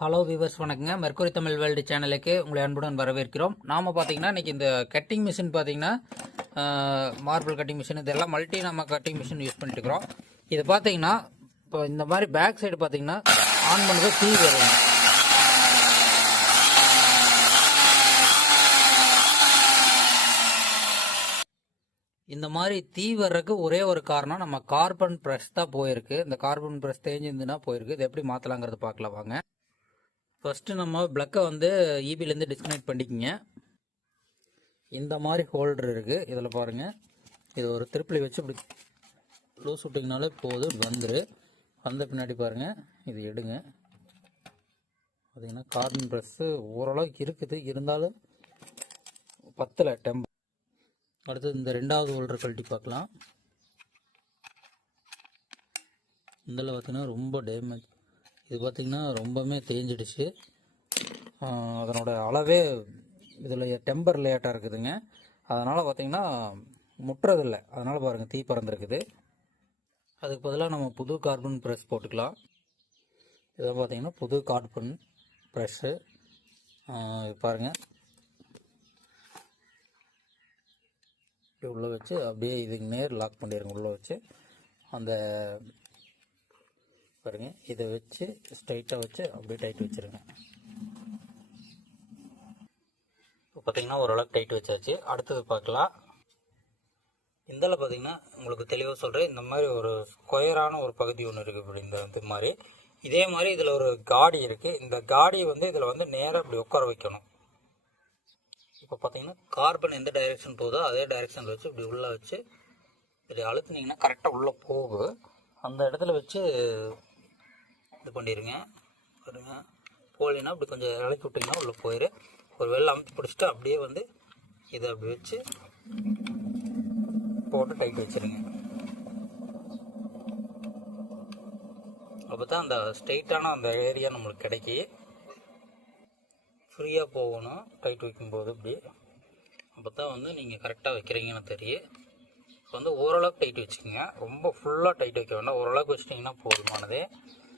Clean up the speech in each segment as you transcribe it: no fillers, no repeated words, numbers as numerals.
Hello viewers, வணக்கங்க. Mercury Tamil world சேனலுக்கு உங்களை அன்புடன் வரவேற்கிறோம். நாம் பார்த்தீங்கன்னா இன்றைக்கி இந்த கட்டிங் மிஷின் பார்த்தீங்கன்னா மார்பிள் கட்டிங் மிஷின் இதெல்லாம் நம்ம கட்டிங் மிஷின் யூஸ் பண்ணிட்டு இருக்கிறோம். இது பார்த்தீங்கன்னா இப்போ இந்த மாதிரி பேக் சைடு பார்த்தீங்கன்னா ஆன் பண்ணுறது தீ வரும். இந்த மாதிரி தீ வர்றதுக்கு ஒரே ஒரு காரணம், நம்ம கார்பன் ப்ரெஷ் தான் போயிருக்கு. இந்த கார்பன் ப்ரெஷ் தேஞ்சிருந்துன்னா போயிருக்கு. இது எப்படி மாற்றலாங்கிறது பார்க்கலாம் வாங்க. ஃபஸ்ட்டு நம்ம ப்ளக்கை வந்து இபிலேருந்து டிஸ்கனெக்ட் பண்ணிக்கிங்க. இந்த மாதிரி ஹோல்டர் இருக்குது, இதில் பாருங்கள். இது ஒரு திருப்பிலி வச்சு இப்படி லூஸ் விட்டிங்கனாலே போதும், வந்துரு. வந்த பின்னாடி பாருங்கள், இது எடுங்க. பார்த்திங்கன்னா கார்பன் ப்ரெஸ்ஸு ஓரளவுக்கு இருக்குது, இருந்தாலும் பத்தலை டெம்பர். அடுத்தது இந்த ரெண்டாவது ஹோல்டர் கழட்டி பார்க்கலாம். இதில் பார்த்திங்கன்னா ரொம்ப டேமேஜ். இது பார்த்திங்கன்னா ரொம்பவுமே தேஞ்சிடுச்சு. அதனோட அளவே இதில் டெம்பர் லேட்டாக இருக்குதுங்க. அதனால் பார்த்திங்கன்னா முட்டுறதில்லை. அதனால் பாருங்கள் தீ பறந்துருக்குது. அதுக்கு பதிலாக நம்ம புது கார்பன் ப்ரெஷ் போட்டுக்கலாம். இதை பார்த்திங்கன்னா புது கார்பன் ப்ரெஷ்ஷு பாருங்கள். இப்படி உள்ளே வச்சு அப்படியே இதுக்கு நேர் லாக் பண்ணிடுங்க. உள்ளே வச்சு அந்த பாருங்க, இதை வச்சு ஸ்ட்ரைட்டாக வச்சு அப்படியே டைட் வச்சுருங்க. இப்போ பார்த்தீங்கன்னா ஓரளவுக்கு டைட் வச்சாச்சு. அடுத்தது பார்க்கலாம். இதில் பார்த்தீங்கன்னா உங்களுக்கு தெளிவாக சொல்கிறேன், இந்த மாதிரி ஒரு ஸ்கொயரான ஒரு பகுதி ஒன்று இருக்குது. இப்படி இந்த மாதிரி இதே மாதிரி இதில் ஒரு காடி இருக்குது. இந்த காடியை வந்து இதில் வந்து நேராக இப்படி உட்கார வைக்கணும். இப்போ பார்த்தீங்கன்னா கார்பன் எந்த டைரெக்ஷன் போகுதோ அதே டைரெக்ஷனில் வச்சு இப்படி உள்ளே வச்சு இப்படி அழுத்துனீங்கன்னா கரெக்டாக உள்ளே போகும். அந்த இடத்துல வச்சு இது பண்ணிடுங்க. பாருங்க, போலினா இப்படி கொஞ்சம் இறக்கி விட்டிங்கன்னா உள்ளே போயிடு. ஒரு வெள்ளை அமுத்தி பிடிச்சிட்டு அப்படியே வந்து இதை அப்படி வச்சு போட்டு டைட் வச்சுருங்க. அப்போ தான் அந்த ஸ்ட்ரெயிட்டான அந்த ஏரியா நம்மளுக்கு கிடைக்கி. ஃப்ரீயாக போகணும் டைட் வைக்கும்போது இப்படி. அப்போ தான் வந்து நீங்கள் கரெக்டாக வைக்கிறீங்கன்னு தெரியும். இப்போ வந்து ஓரளவுக்கு டைட் வச்சுக்கோங்க. ரொம்ப ஃபுல்லாக டைட் வைக்க வேண்டாம், ஓரளவுக்கு வச்சிட்டிங்கன்னா போதுமானது.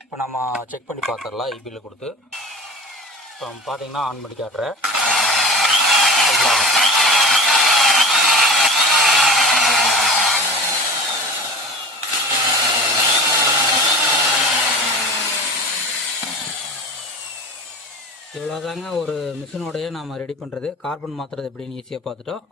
இப்போ நம்ம செக் பண்ணி பார்த்துடலாம் இபியில் கொடுத்து. இப்போ பார்த்தீங்கன்னா ஆன் பண்ணி காட்டுறேன். இவ்வளோதாங்க ஒரு மிஷினோடைய நாம் ரெடி பண்ணுறது. கார்பன் மாற்றுறது எப்படின்னு ஈஸியாக பார்த்துட்டோம்.